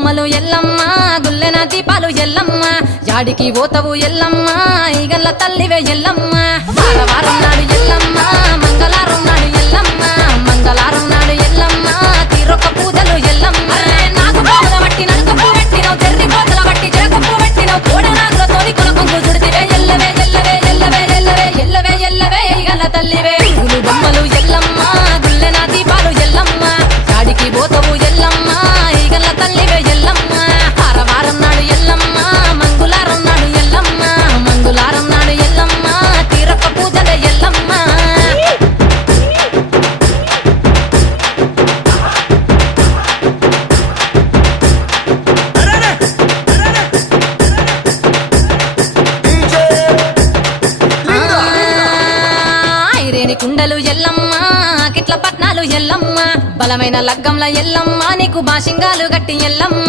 బొమ్మలు ఎల్లమ్మ గుల్లెన దీపాలు ఎల్లమ్మ యాడికి పోతవు ఎల్లమ్మ ఈగల్ల తల్లివే ఎల్లమ్మ వారం నాడు ఎల్లమ్మ మంగళవారం నాడు ఎల్లమ్మ మంగళవారం నాడు ఎల్లమ్మ తీరొక్క పూజలు ఎల్లమ్మ నాకు బాగుల బట్టి నలుకప్పు పెట్టినవు జర్రి పోతల బట్టి జరకప్పు పెట్టినవు కోడ నాగులతోని కొనకొంగు చుడితివే ఎల్లవే ఎల్లవే ఎల్లవే ఎల్లవే ఎల్లవే ఎల్లవే ఈగల్ల తల్లివే బొమ్మలు ఎల్లమ్మ గుల్లెన దీపాలు ఎల్లమ్మ యాడికి పోతవు ఎల్లమ్మ ఈగల్ల తల్లివే ఎల్లమ్మ వారం నాడు ఎల్లమ్మ మంగళవారం నాడు ఎల్లమ్మ మంగళవారం నాడు ఎల్లమ్మ తీరొక్క పూజల ఎల్లమ్మ ఐరేని కుండలు ఎల్లమ్మ కిట్ల పట్నాలు ఎల్లమ్మ బలమైన లగ్గంల ఎల్లమ్మ నీకు బాషింగాలు గట్టి ఎల్లమ్మ